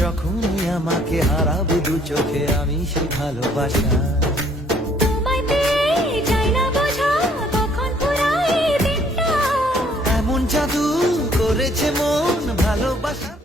যখনই আমাকে হারাবে দু চোখে আমি সে ভালোবাসা। তোমায় পেয়ে যাই না বোঝা কখন ফুরায় দিনটা। এমন জাদু করেছে মন ভালোবাসা।